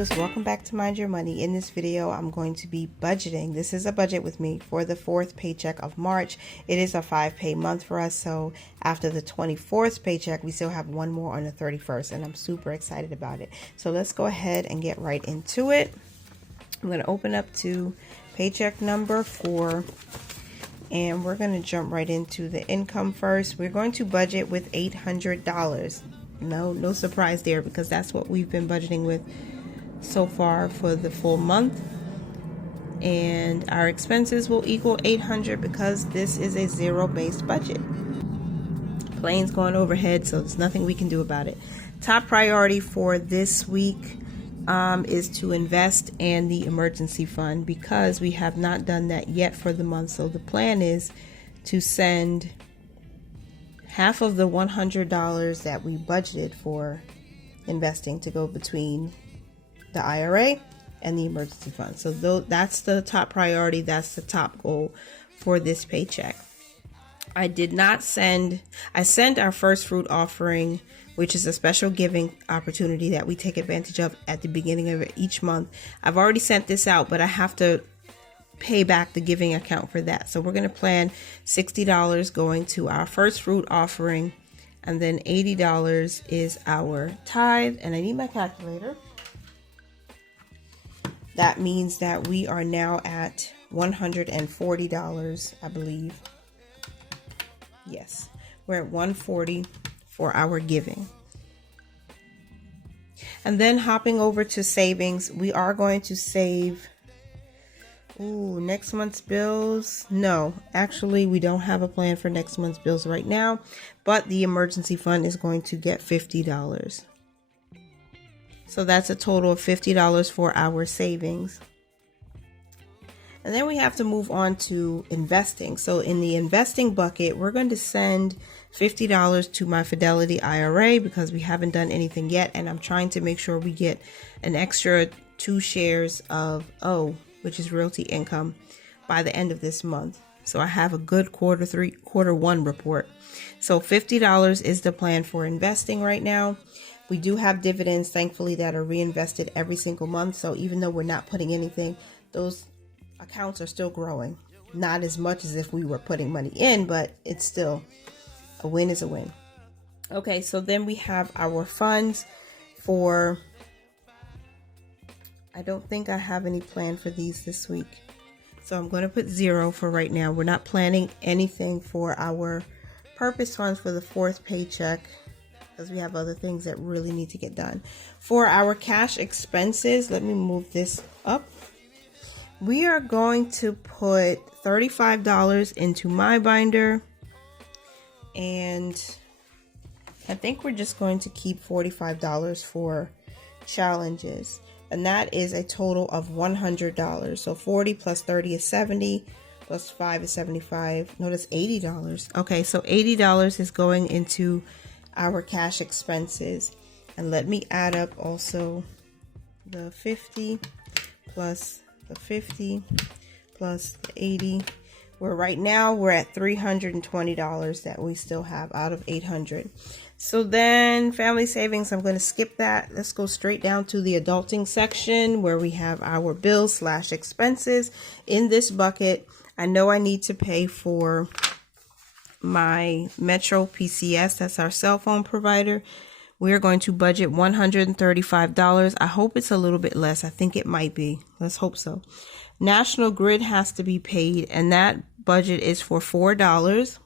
lovers, welcome back to Mind Your Money. In this video I'm going to be budgeting. This is a budget with me for the 4th paycheck of March. It is a 5-pay month for us, so after the 24th paycheck we still have one more on the 31st, and I'm super excited about it. So let's go ahead and get right into it. I'm going to open up to paycheck number 4, and we're going to jump right into the income first. We're going to budget with $800. No surprise there, because that's what we've been budgeting with so far for the full month. And our expenses will equal $800 because this is a zero-based budget. Plane's going overhead, so there's nothing we can do about it. Top priority for this week is to invest in the emergency fund, because we have not done that yet for the month. So the plan is to send half of the $100 that we budgeted for investing to go between the IRA and the emergency fund. So that's the top priority. That's the top goal for this paycheck. I sent our first fruit offering, which is a special giving opportunity that we take advantage of at the beginning of each month. I've already sent this out, but I have to pay back the giving account for that. So we're going to plan $60 going to our first fruit offering, and then $80 is our tithe. And I need my calculator. That means that we are now at $140, I believe. Yes, we're at $140 for our giving. And then hopping over to savings, we are going to save next month's bills. No, actually we don't have a plan for next month's bills right now, but the emergency fund is going to get $50. So that's a total of $50 for our savings. And then we have to move on to investing. So in the investing bucket, we're going to send $50 to my Fidelity IRA because we haven't done anything yet, and I'm trying to make sure we get an extra 2 shares of which is realty income, by the end of this month. So I have a good quarter 1 report. So $50 is the plan for investing right now. We do have dividends, thankfully, that are reinvested every single month. So even though we're not putting anything, those accounts are still growing. Not as much as if we were putting money in, but it's still a win is a win. Okay, so then we have our funds for, I don't think I have any plan for these this week. So I'm going to put 0 for right now. We're not planning anything for our purpose funds for the 4th paycheck, because we have other things that really need to get done. For our cash expenses, let me move this up. We are going to put $35 into my binder, and I think we're just going to keep $45 for challenges. And that is a total of $100. So 40 plus 30 is 70, plus 5 is 75. No, that's $80. Okay, so $80 is going into our cash expenses. And let me add up also the 50 plus the 50 plus the 80. Right now we're at $320 that we still have out of $800. So then family savings, I'm going to skip that. Let's go straight down to the adulting section, where we have our bills / expenses. In this bucket, I know I need to pay for my Metro PCS. That's our cell phone provider. We're going to budget $135. I hope it's a little bit less. I think it might be. Let's hope so. National Grid has to be paid, and that budget is for $4.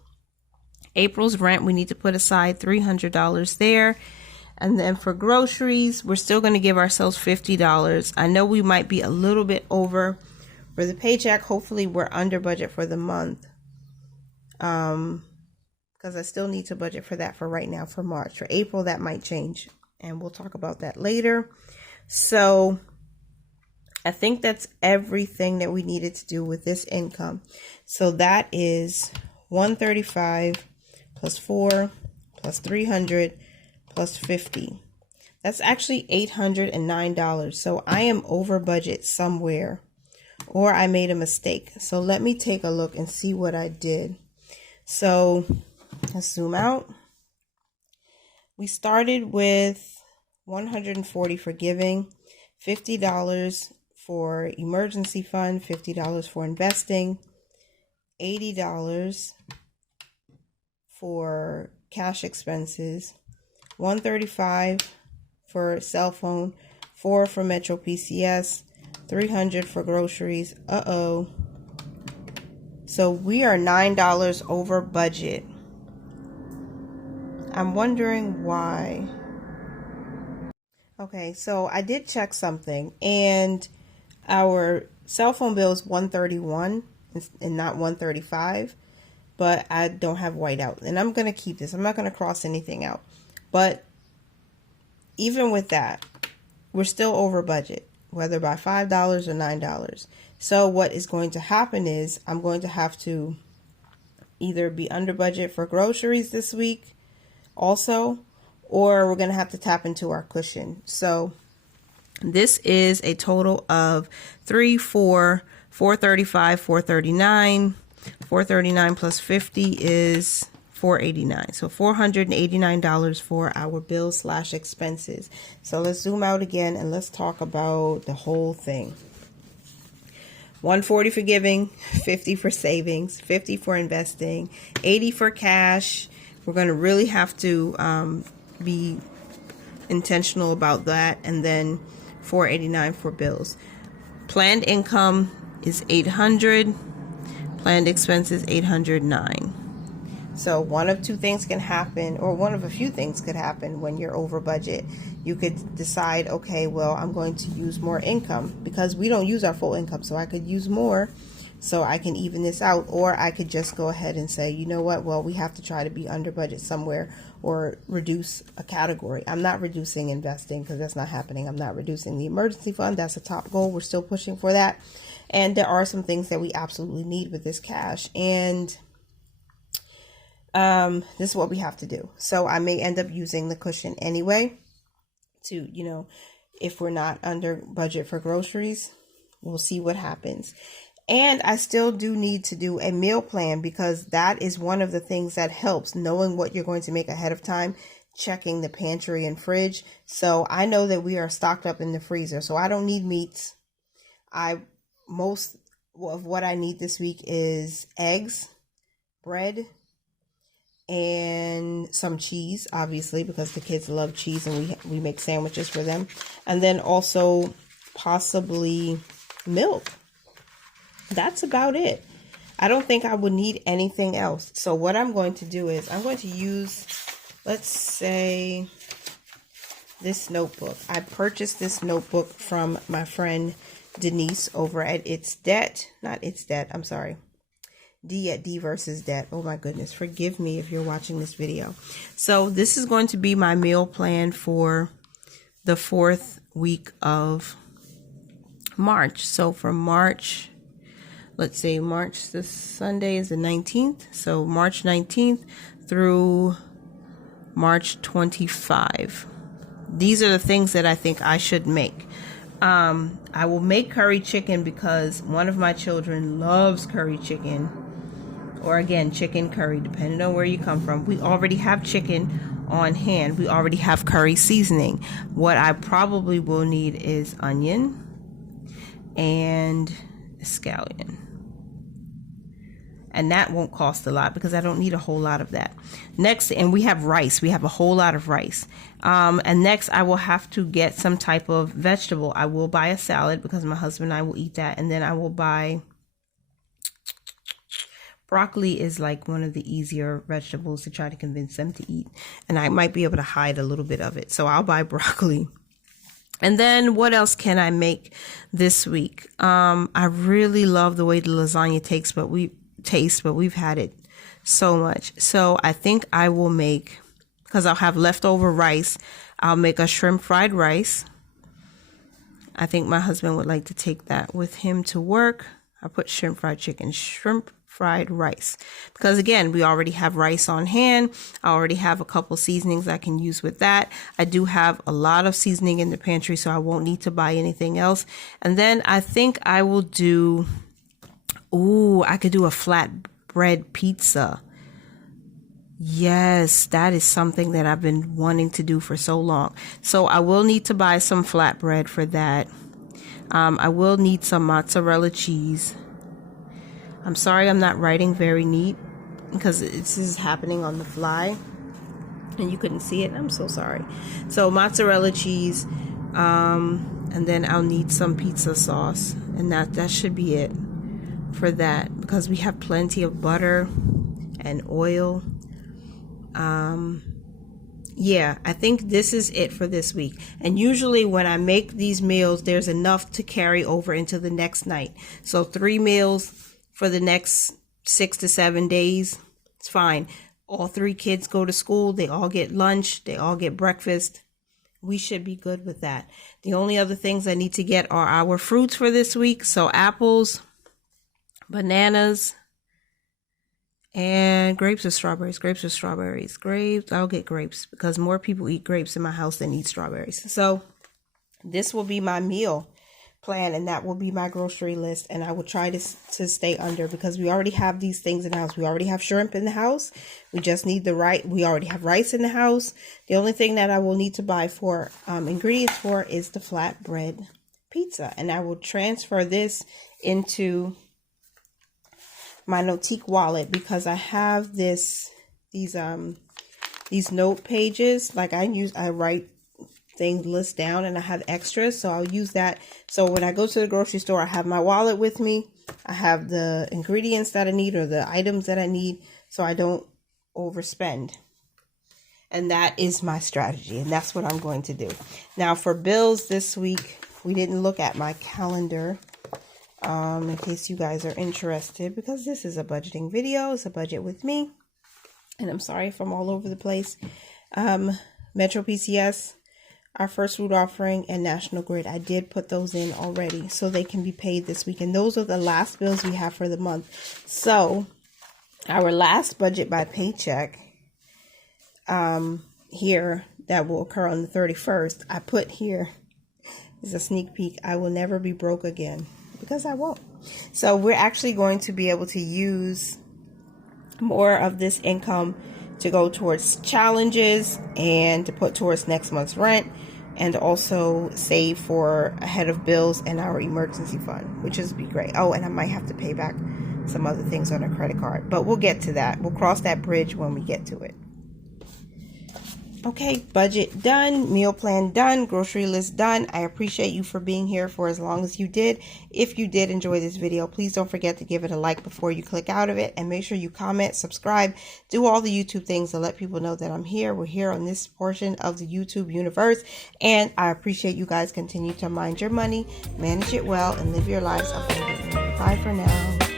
April's rent, we need to put aside $300 there. And then for groceries, we're still going to give ourselves $50. I know we might be a little bit over for the paycheck. Hopefully we're under budget for the month, because I still need to budget for that for right now for March. For April, that might change, and we'll talk about that later. So I think that's everything that we needed to do with this income. So that is $135 plus 4 plus 300 plus 50. That's actually $809. So I am over budget somewhere, or I made a mistake. So let me take a look and see what I did. So let's zoom out. We started with 140 for giving, $50 for emergency fund, $50 for investing, $80 for cash expenses, $135 for cell phone, $4 for Metro PCS, $300 for groceries. So we are $9 over budget. I'm wondering why. Okay, so I did check something, and our cell phone bill is $131 and not $135, but I don't have whiteout, and I'm going to keep this. I'm not going to cross anything out. But even with that, we're still over budget, whether by $5 or $9. So what is going to happen is I'm going to have to either be under budget for groceries this week also, or we're going to have to tap into our cushion. So this is a total of $435, $439. $439 plus 50 is $489. So $489 for our bills / expenses. So let's zoom out again and let's talk about the whole thing. $140 for giving, $50 for savings, $50 for investing, $80 for cash. We're going to really have to be intentional about that. And then $489 for bills. Planned income is $800. Planned expenses $809. So one of two things can happen, or one of a few things could happen when you're over budget. You could decide, okay, well, I'm going to use more income because we don't use our full income. So I could use more so I can even this out. Or I could just go ahead and say, you know what, well, we have to try to be under budget somewhere or reduce a category. I'm not reducing investing because that's not happening. I'm not reducing the emergency fund. That's a top goal. We're still pushing for that. And there are some things that we absolutely need with this cash. And this is what we have to do. So I may end up using the cushion anyway to, if we're not under budget for groceries, we'll see what happens. And I still do need to do a meal plan because that is one of the things that helps, knowing what you're going to make ahead of time, checking the pantry and fridge. So I know that we are stocked up in the freezer, so I don't need meats. Most of what I need this week is eggs, bread, and some cheese, obviously, because the kids love cheese and we make sandwiches for them. And then also possibly milk. That's about it. I don't think I would need anything else. So what I'm going to do is I'm going to use, let's say, this notebook. I purchased this notebook from my friend Denise over at D at D versus Debt. Oh my goodness, forgive me if you're watching this video. So this is going to be my meal plan for the 4th week of March. So for March, let's say March, this Sunday is the 19th. So March 19th through March 25. These are the things that I think I should make. I will make curry chicken because one of my children loves curry chicken, or again, chicken curry, depending on where you come from. We already have chicken on hand. We already have curry seasoning. What I probably will need is onion and scallion. And that won't cost a lot because I don't need a whole lot of that. Next, and we have rice. We have a whole lot of rice. And next, I will have to get some type of vegetable. I will buy a salad because my husband and I will eat that. And then I will buy broccoli is like one of the easier vegetables to try to convince them to eat. And I might be able to hide a little bit of it. So I'll buy broccoli. And then what else can I make this week? I really love the way the lasagna tastes, but we've had it so much. So I think I will make, because I'll have leftover rice, I'll make a shrimp fried rice. I think my husband would like to take that with him to work. I put shrimp fried chicken, shrimp fried rice, because again, we already have rice on hand. I already have a couple seasonings I can use with that. I do have a lot of seasoning in the pantry, so I won't need to buy anything else. And then I think I will do, I could do a flatbread pizza. Yes, that is something that I've been wanting to do for so long. So I will need to buy some flatbread for that. I will need some mozzarella cheese. I'm sorry I'm not writing very neat because this is happening on the fly and you couldn't see it. I'm so sorry. So mozzarella cheese, and then I'll need some pizza sauce, and that should be it for that, because we have plenty of butter and oil. Yeah, I think this is it for this week. And usually when I make these meals, there's enough to carry over into the next night. So 3 meals for the next 6 to 7 days. It's fine. All 3 kids go to school. They all get lunch. They all get breakfast. We should be good with that. The only other things I need to get are our fruits for this week. So apples, bananas, and grapes or strawberries. Grapes or strawberries. Grapes. I'll get grapes because more people eat grapes in my house than eat strawberries. So this will be my meal plan, and that will be my grocery list. And I will try to stay under, because we already have these things in the house. We already have shrimp in the house. We just need the right. We already have rice in the house. The only thing that I will need to buy for ingredients for is the flatbread pizza, and I will transfer this into my Notique wallet, because I have these note pages. Like I write things, list down, and I have extras, so I'll use that. So when I go to the grocery store, I have my wallet with me. I have the ingredients that I need, or the items that I need, so I don't overspend. And that is my strategy, and that's what I'm going to do. Now for bills this week, we didn't look at my calendar. In case you guys are interested, because this is a budgeting video. It's a budget with me, and I'm sorry if I'm all over the place. Metro PCS, our first food offering, and National Grid, I did put those in already, so they can be paid this week, and those are the last bills we have for the month. So our last budget by Paycheck here, that will occur on the 31st, I put here is a sneak peek. I will never be broke again, because I won't. So we're actually going to be able to use more of this income to go towards challenges and to put towards next month's rent, and also save for ahead of bills and our emergency fund, which is be great. Oh, and I might have to pay back some other things on a credit card, but we'll get to that. We'll cross that bridge when we get to it. Okay, budget done, meal plan done, grocery list done. I appreciate you for being here for as long as you did. If you did enjoy this video, please don't forget to give it a like before you click out of it, and make sure you comment, subscribe, do all the YouTube things to let people know that I'm here. We're here on this portion of the YouTube universe, and I appreciate you guys continue to mind your money, manage it well, and live your lives abundantly. Bye for now.